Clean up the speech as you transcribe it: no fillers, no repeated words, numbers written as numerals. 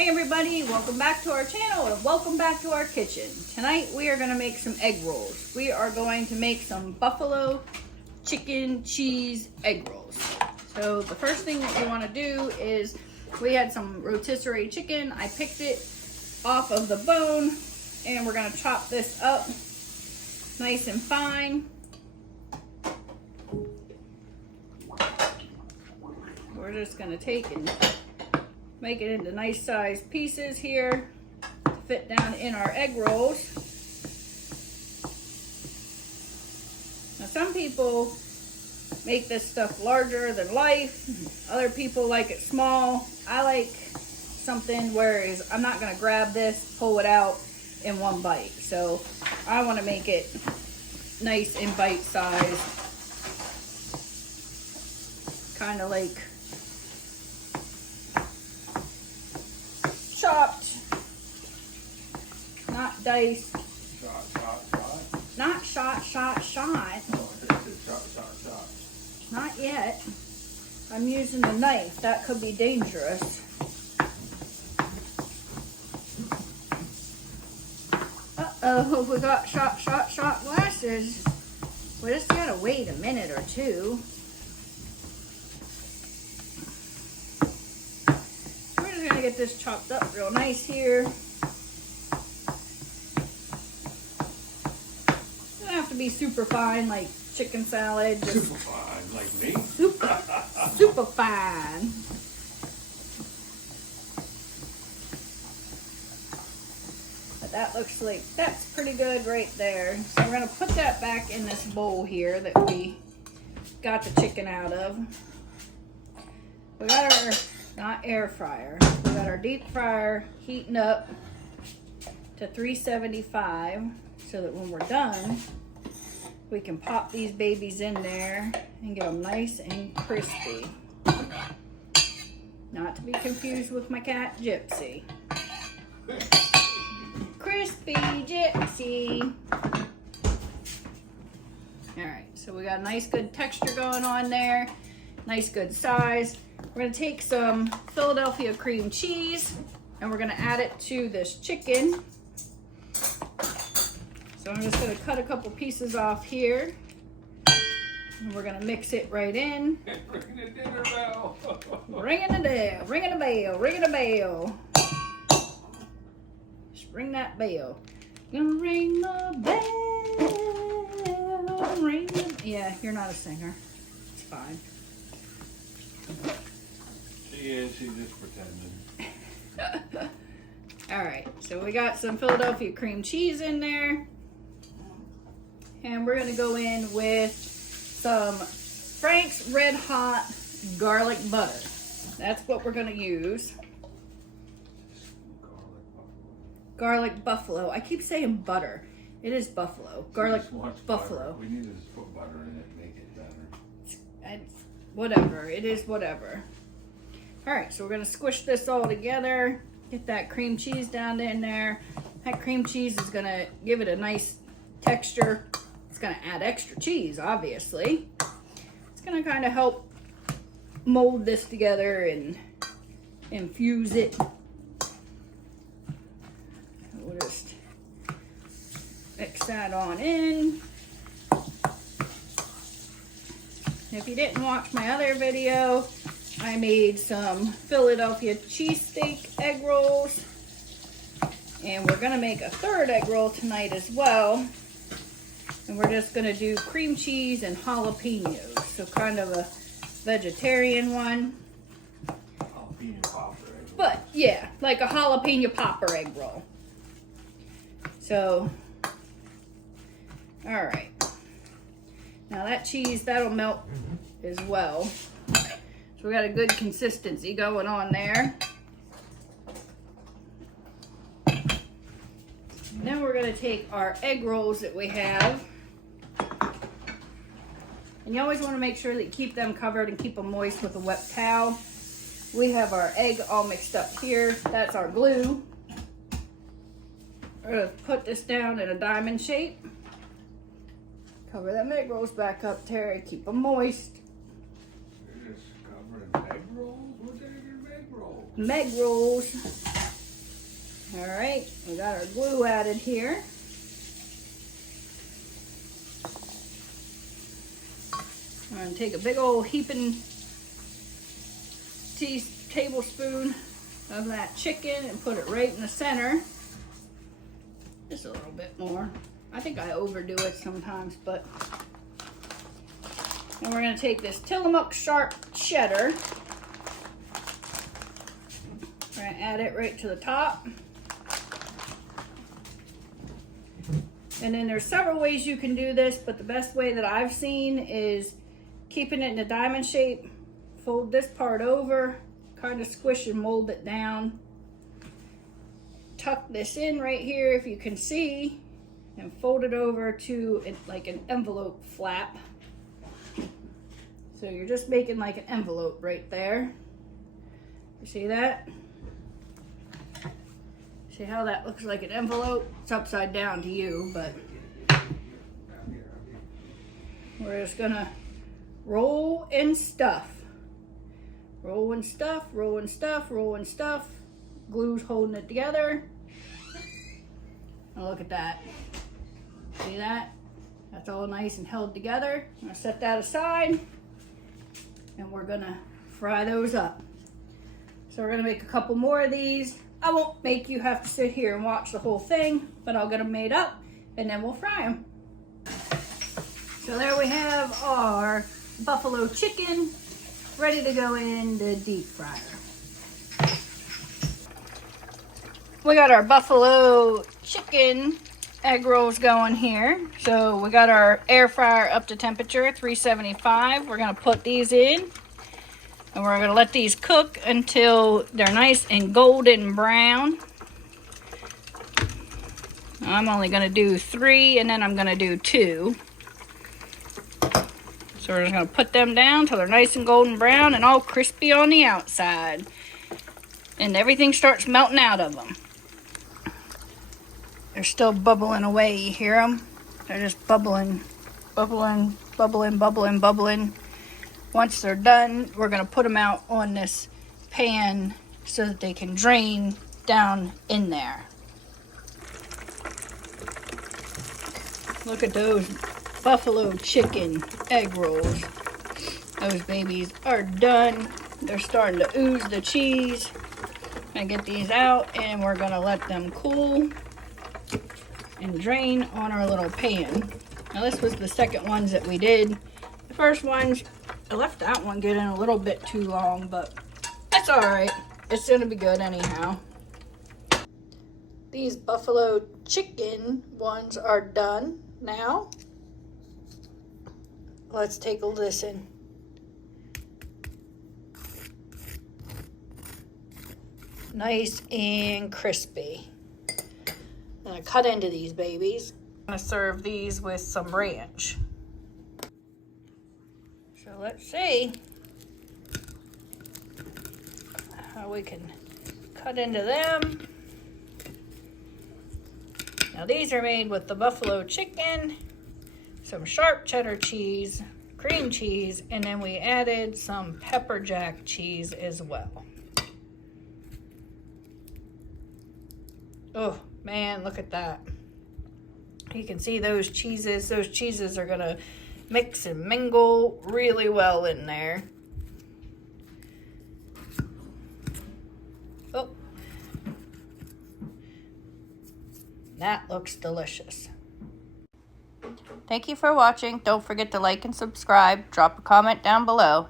Hey everybody, welcome back to our channel and welcome back to our kitchen. Tonight we are going to make some egg rolls. We are going to make some buffalo chicken cheese egg rolls. So the first thing that you want to do is, we had some rotisserie chicken. I picked it off of the bone and we're going to chop this up nice and fine. We're just going to take and make it into nice sized pieces here to fit down in our egg rolls. Now some people make this stuff larger than life. Other people like it small. I like something where I'm not going to grab this, pull it out in one bite. So I want to make it nice and bite size. Kind of like chopped, not diced. Shot. Not shot. Oh, I said shot. Not yet. I'm using a knife. That could be dangerous. Uh-oh, we got shot glasses. We just gotta wait a minute or two. We're gonna get this chopped up real nice here. Doesn't have to be super fine like chicken salad. Just super fine, like me? super fine. But that looks like that's pretty good right there. So we're gonna put that back in this bowl here that we got the chicken out of. We got our not air fryer. We got our deep fryer heating up to 375 so that when we're done, we can pop these babies in there and get them nice and crispy. Not to be confused with my cat, Gypsy. Crispy Gypsy. All right, so we got a nice good texture going on there. Nice good size. We're gonna take some Philadelphia cream cheese and we're gonna add it to this chicken. So I'm just gonna cut a couple pieces off here. And we're gonna mix it right in. Ring the dinner bell. Ringing the bell, ringing the bell, ringing the bell. Just ring that bell. Gonna ring the bell, ring the... Yeah, you're not a singer. It's fine. She is, she's just pretending. All right, so we got some Philadelphia cream cheese in there. And we're gonna go in with some Frank's Red Hot garlic butter. That's what we're gonna use. Garlic buffalo. I keep saying butter. It is buffalo. Garlic buffalo. We need to just put butter in it and make it better. Whatever. It is whatever. All right, so we're gonna squish this all together. Get that cream cheese down in there. That cream cheese is gonna give it a nice texture. It's gonna add extra cheese, obviously. It's gonna kind of help mold this together and infuse it. We'll just mix that on in. If you didn't watch my other video, I made some Philadelphia cheesesteak egg rolls. And we're gonna make a third egg roll tonight as well. And we're just gonna do cream cheese and jalapenos. So kind of a vegetarian one. Jalapeno popper egg roll. But yeah, like a jalapeno popper egg roll. So, all right. Now that cheese, that'll melt as well. So we got a good consistency going on there. Then we're gonna take our egg rolls that we have. And you always wanna make sure that you keep them covered and keep them moist with a wet towel. We have our egg all mixed up here. That's our glue. We're gonna put this down in a diamond shape. Cover them egg rolls back up, Terry. Keep them moist. You're just covering egg rolls? What's egg rolls? Meg rolls. All right, we got our glue added here. I'm gonna take a big old heaping tablespoon of that chicken and put it right in the center. Just a little bit more. I think I overdo it sometimes, but. And we're gonna take this Tillamook sharp cheddar. We're gonna add it right to the top. And then there's several ways you can do this, but the best way that I've seen is keeping it in a diamond shape. Fold this part over, kind of squish and mold it down. Tuck this in right here if you can see, and fold it over to like an envelope flap. So you're just making like an envelope right there. You see that? See how that looks like an envelope? It's upside down to you, but we're just gonna roll and stuff. Roll and stuff, roll and stuff, roll and stuff. Glue's holding it together. And look at that. See that? That's all nice and held together. I'm gonna set that aside and we're gonna fry those up. So we're gonna make a couple more of these. I won't make you have to sit here and watch the whole thing, but I'll get them made up and then we'll fry them. So there we have our buffalo chicken ready to go in the deep fryer. We got our buffalo chicken egg rolls going here. So we got our air fryer up to temperature, 375. We're gonna put these in. And we're gonna let these cook until they're nice and golden brown. I'm only gonna do 3 and then I'm gonna do 2. So we're just gonna put them down till they're nice and golden brown and all crispy on the outside. And everything starts melting out of them. They're still bubbling away, you hear them? They're just bubbling, bubbling, bubbling, bubbling, bubbling. Once they're done, we're gonna put them out on this pan so that they can drain down in there. Look at those buffalo chicken egg rolls. Those babies are done. They're starting to ooze the cheese. I'm gonna get these out and we're gonna let them cool and drain on our little pan. Now this was the second ones that we did. The first ones, I left that one getting a little bit too long, but that's all right. It's gonna be good anyhow. These buffalo chicken ones are done now. Let's take a listen. Nice and crispy. I'm gonna cut into these babies. I'm gonna serve these with some ranch. So let's see how we can cut into them. Now these are made with the buffalo chicken, some sharp cheddar cheese, cream cheese, and then we added some pepper jack cheese as well. Oh man, look at that. You can see those cheeses. Those cheeses are gonna mix and mingle really well in there. Oh, that looks delicious. Thank you for watching. Don't forget to like and subscribe. Drop a comment down below.